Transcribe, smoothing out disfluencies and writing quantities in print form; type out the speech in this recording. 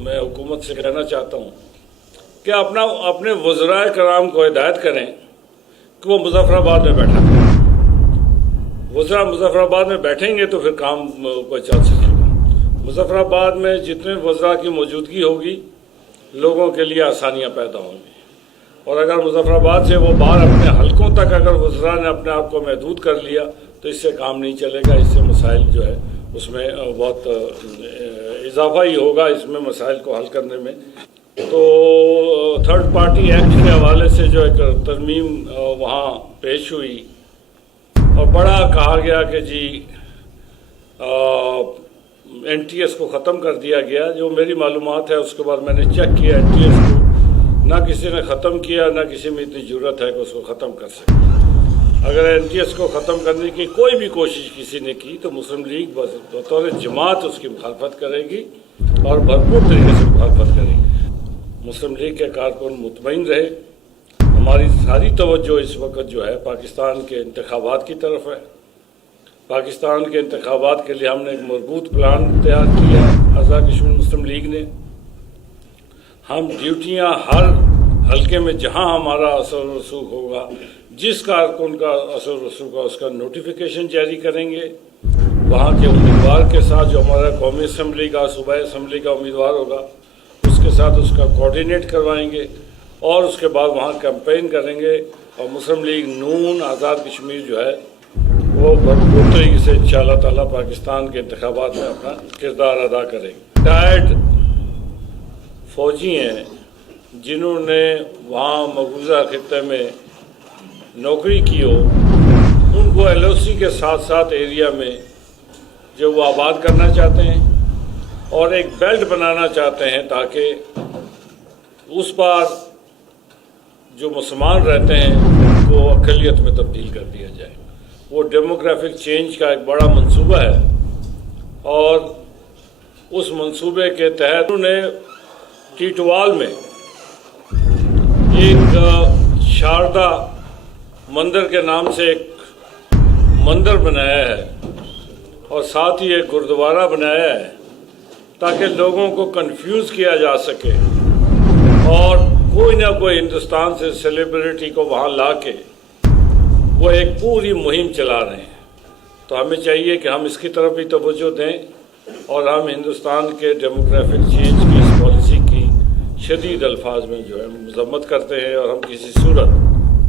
میں حکومت سے کہنا چاہتا ہوں کہ اپنے وزراء کرام کو ہدایت کریں کہ وہ مظفر آباد میں بیٹھا کریں۔ وزراء مظفر آباد میں بیٹھیں گے تو پھر کام کو چل سکے گا۔ مظفر آباد میں جتنے وزراء کی موجودگی ہوگی لوگوں کے لیے آسانیاں پیدا ہوں گی، اور اگر مظفر آباد سے وہ باہر اپنے حلقوں تک اگر وزراء نے اپنے آپ کو محدود کر لیا تو اس سے کام نہیں چلے گا، اس سے مسائل جو ہے اس میں بہت اضافہ ہی ہوگا اس میں مسائل کو حل کرنے میں۔ تو تھرڈ پارٹی ایکٹ کے حوالے سے جو ایک ترمیم وہاں پیش ہوئی اور بڑا کہا گیا کہ جی این ٹی ایس کو ختم کر دیا گیا، جو میری معلومات ہے اس کے بعد میں نے چیک کیا این ٹی ایس کو نہ کسی نے ختم کیا، نہ کسی میں اتنی ضرورت ہے کہ اس کو ختم کر سکے۔ اگر این ٹی ایس کو ختم کرنے کی کوئی بھی کوشش کسی نے کی تو مسلم لیگ بطور جماعت اس کی مخالفت کرے گی اور بھرپور طریقے سے مخالفت کرے گی۔ مسلم لیگ کے کارکن مطمئن رہے، ہماری ساری توجہ اس وقت جو ہے پاکستان کے انتخابات کی طرف ہے۔ پاکستان کے انتخابات کے لیے ہم نے ایک مربوط پلان تیار کیا ہے آزاد کشمیر مسلم لیگ نے۔ ہم ڈیوٹیاں ہر حلقے میں جہاں ہمارا اثر و رسوخ ہوگا، جس کارکن کا اثر و رسوخ ہوگا اس کا نوٹیفیکیشن جاری کریں گے، وہاں کے امیدوار کے ساتھ جو ہمارا قومی اسمبلی کا صوبائی اسمبلی کا امیدوار ہوگا اس کے ساتھ اس کا کوارڈینیٹ کروائیں گے، اور اس کے بعد وہاں کیمپین کریں گے، اور مسلم لیگ نون آزاد کشمیر جو ہے وہ بھرپور طریقے سے انشاءاللہ تعالیٰ پاکستان کے انتخابات میں اپنا کردار ادا کریں گے۔ ریٹائرڈ فوجی ہیں جنہوں نے وہاں مقبوضہ خطے میں نوکری کی ہو، ان کو ایل او سی کے ساتھ ساتھ ایریا میں جو وہ آباد کرنا چاہتے ہیں اور ایک بیلٹ بنانا چاہتے ہیں تاکہ اس پار جو مسلمان رہتے ہیں ان کو اقلیت میں تبدیل کر دیا جائے۔ وہ ڈیموگرافک چینج کا ایک بڑا منصوبہ ہے، اور اس منصوبے کے تحت انہوں نے ٹیٹوال میں ایک شاردا مندر کے نام سے ایک مندر بنایا ہے، اور ساتھ ہی ایک گردوارہ بنایا ہے تاکہ لوگوں کو کنفیوز کیا جا سکے، اور کوئی نہ کوئی ہندوستان سے سیلیبریٹی کو وہاں لا کے وہ ایک پوری مہم چلا رہے ہیں۔ تو ہمیں چاہیے کہ ہم اس کی طرف بھی توجہ دیں، اور ہم ہندوستان کے ڈیموگرافک چینج کی اس پالیسی کی شدید الفاظ میں جو ہے مذمت کرتے ہیں، اور ہم کسی صورت